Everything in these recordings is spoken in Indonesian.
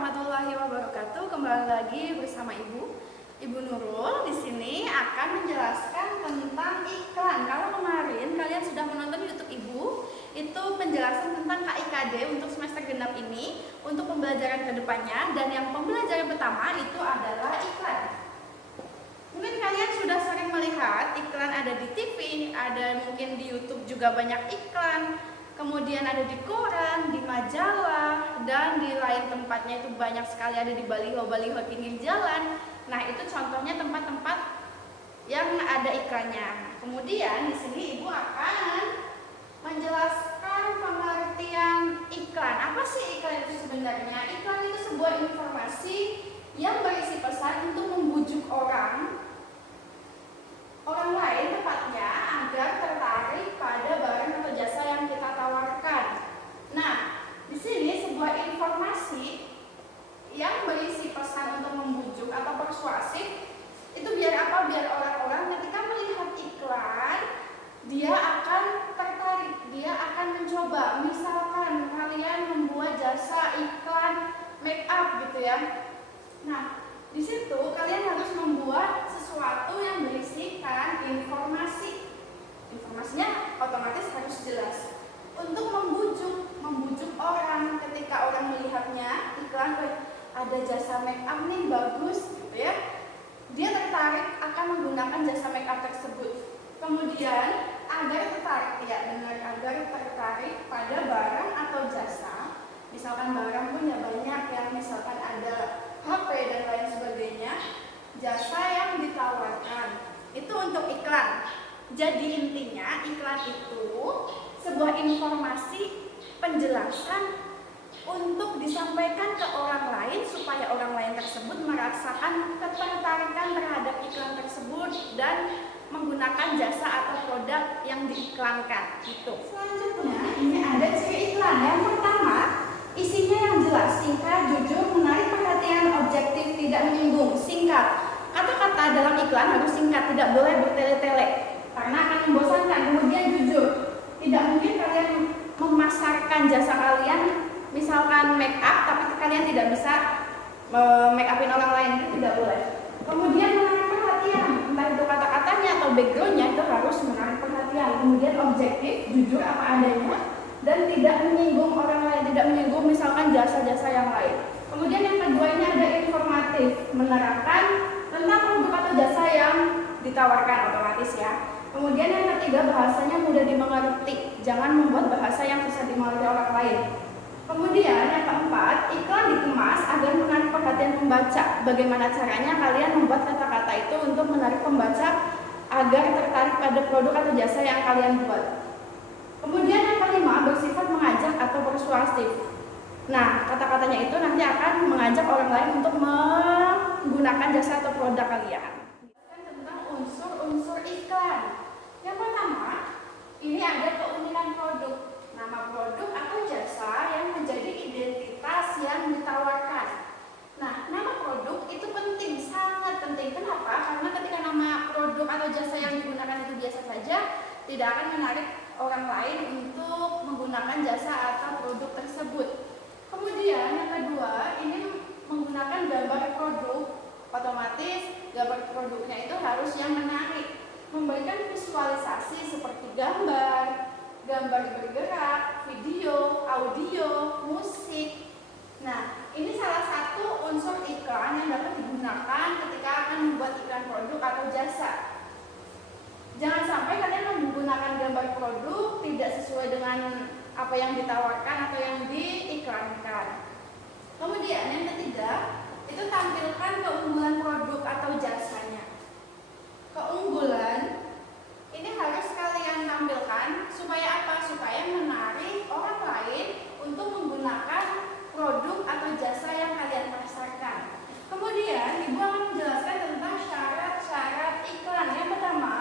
warahmatullahi wabarakatuh. Kembali lagi bersama Ibu Nurul. Di sini akan menjelaskan tentang iklan. Kalau kemarin kalian sudah menonton YouTube Ibu, itu penjelasan tentang KIKD untuk semester genap ini untuk pembelajaran kedepannya. Dan yang pembelajaran pertama itu adalah iklan. Mungkin kalian sudah sering melihat iklan ada di TV, ada mungkin di YouTube juga banyak iklan. Kemudian ada di koran, di majalah, dan di lain tempatnya itu banyak sekali ada di baliho-baliho pinggir jalan. Nah, itu contohnya tempat-tempat yang ada iklannya. Kemudian di sini Ibu akan menjelaskan pengertian iklan. Apa sih iklan itu sebenarnya? Iklan itu sebuah informasi yang berisi pesan untuk membujuk orang lain tepatnya agar tertarik pada barang atau jasa yang kita tawarkan. Nah, di sini sebuah informasi yang berisi pesan untuk membujuk atau persuasif itu biar apa? Biar orang-orang ketika melihat iklan dia akan tertarik, dia akan mencoba. Misalkan kalian membuat jasa iklan make up gitu ya. Nah, di situ kalian harus membuat sesuatu yang berisikan informasi. Informasinya otomatis harus jelas untuk membujuk orang. Ketika orang melihatnya iklan, ada jasa make up nih bagus gitu ya, dia tertarik akan menggunakan jasa make up tersebut. Kemudian agar tertarik, ya benar, agar tertarik pada barang atau jasa. Misalkan barang punya banyak yang misalkan ada HP dan lain sebagainya, jasa yang ditawarkan itu untuk iklan. Jadi intinya iklan itu sebuah informasi penjelasan untuk disampaikan ke orang lain supaya orang lain tersebut merasakan ketertarikan terhadap iklan tersebut dan menggunakan jasa atau produk yang diiklankan gitu. Selanjutnya ini ada ciri iklan. Yang pertama, isinya yang jelas, singkat, jujur, menarik perhatian, objektif, tidak menyinggung. Singkat. Kata-kata dalam iklan harus singkat, tidak boleh bertele-tele karena akan membosankan. Kemudian jujur. Tidak mungkin kalian memasarkan jasa kalian, misalkan make up, tapi kalian tidak bisa make upin orang lain, itu tidak boleh. Kemudian menarik perhatian, entah itu kata-katanya atau backgroundnya itu harus menarik perhatian. Kemudian objektif, jujur apa adanya, dan tidak menyinggung orang lain, tidak menyinggung misalkan jasa-jasa yang lain. Kemudian yang kedua ini ada informatif, menerangkan tentang produk atau jasa yang ditawarkan otomatis ya. Kemudian yang ketiga bahasanya mudah dimengerti, jangan membuat bahasa yang susah dimengerti orang lain. Kemudian yang keempat, iklan dikemas agar menarik perhatian pembaca. Bagaimana caranya kalian membuat kata-kata itu untuk menarik pembaca agar tertarik pada produk atau jasa yang kalian buat. Kemudian yang kelima, bersifat mengajak atau persuasif. Nah, kata-katanya itu nanti akan mengajak orang lain untuk menggunakan jasa atau produk kalian. Tentang unsur-unsur iklan. Yang pertama, ini ada keunikan produk. Nama produk atau jasa yang menjadi identitas yang ditawarkan. Nah, nama produk itu penting, sangat penting. Kenapa? Karena ketika nama produk atau jasa yang digunakan itu biasa saja, tidak akan menarik orang lain untuk menggunakan jasa atau produk tersebut. Kemudian yang kedua, ini menggunakan gambar produk. Otomatis gambar produknya itu harus yang menarik, memberikan visualisasi seperti gambar bergerak, video, audio, musik. Nah, ini salah satu unsur iklan yang dapat digunakan ketika akan membuat iklan produk atau jasa. Jangan sampai kalian menggunakan gambar produk tidak sesuai dengan apa yang ditawarkan atau yang diiklankan. Kemudian yang ketiga, itu tampilkan keunggulan produk atau jasanya. Keunggulan ini harus kalian tampilkan supaya apa? Supaya menarik orang lain untuk menggunakan produk atau jasa yang kalian pasarkan. Kemudian Ibu akan menjelaskan tentang syarat-syarat iklan. Yang pertama,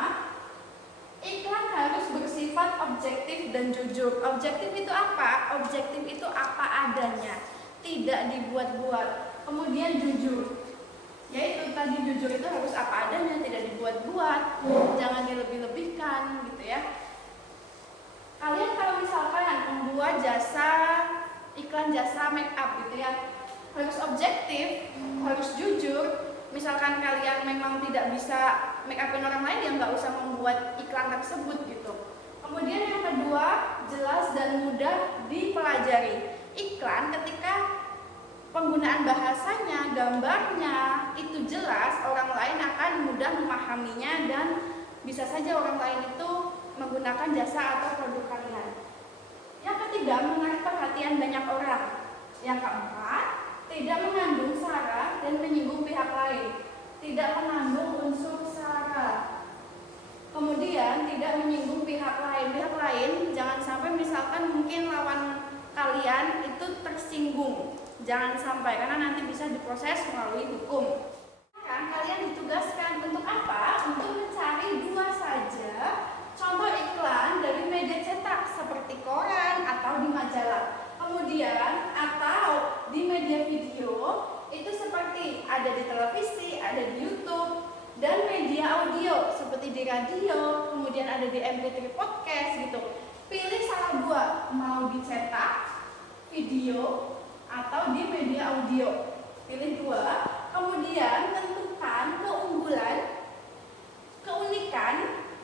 iklan harus bersifat objektif dan jujur. Objektif itu apa? Objektif itu apa adanya, tidak dibuat-buat. Kemudian jujur, yaitu tadi jujur itu harus apa adanya, tidak dibuat-buat, jangan dilebih-lebihkan gitu ya. Kalian kalau misalkan membuat jasa iklan jasa make up gitu ya, harus objektif, harus jujur. Misalkan kalian memang tidak bisa make upin orang lain, ya nggak usah membuat iklan tersebut gitu. Kemudian yang kedua, jelas dan mudah dipelajari. Iklan ketika penggunaan bahasanya, gambarnya itu jelas, orang lain akan mudah memahaminya dan bisa saja orang lain itu menggunakan jasa atau produk kalian. Yang ketiga, menarik perhatian banyak orang. Yang keempat, tidak mengandung sara dan menyinggung pihak lain. Tidak mengandung unsur sara. Kemudian tidak menyinggung pihak lain. Pihak lain jangan sampai misalkan mungkin lawan kalian itu tersinggung. Jangan sampai, karena nanti bisa diproses melalui hukum. Kan kalian ditugaskan untuk apa? Untuk mencari 2 saja contoh iklan dari media cetak seperti koran atau di majalah. Kemudian atau di media video itu seperti ada di televisi, ada di YouTube, dan media audio seperti di radio, kemudian ada di MP3 podcast gitu. Pilih salah 2, mau dicetak, video, atau di media audio. Pilih 2, kemudian tentukan keunggulan, keunikan,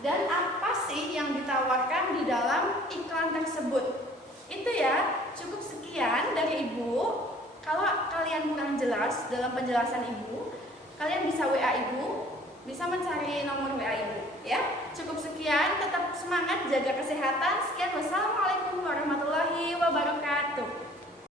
dan apa sih yang ditawarkan di dalam iklan tersebut. Itu ya, cukup sekian dari Ibu. Kalau kalian kurang jelas dalam penjelasan Ibu, kalian bisa WA Ibu, bisa mencari nomor WA Ibu ya. Cukup sekian, tetap semangat, jaga kesehatan. Sekian, wassalamualaikum warahmatullahi wabarakatuh.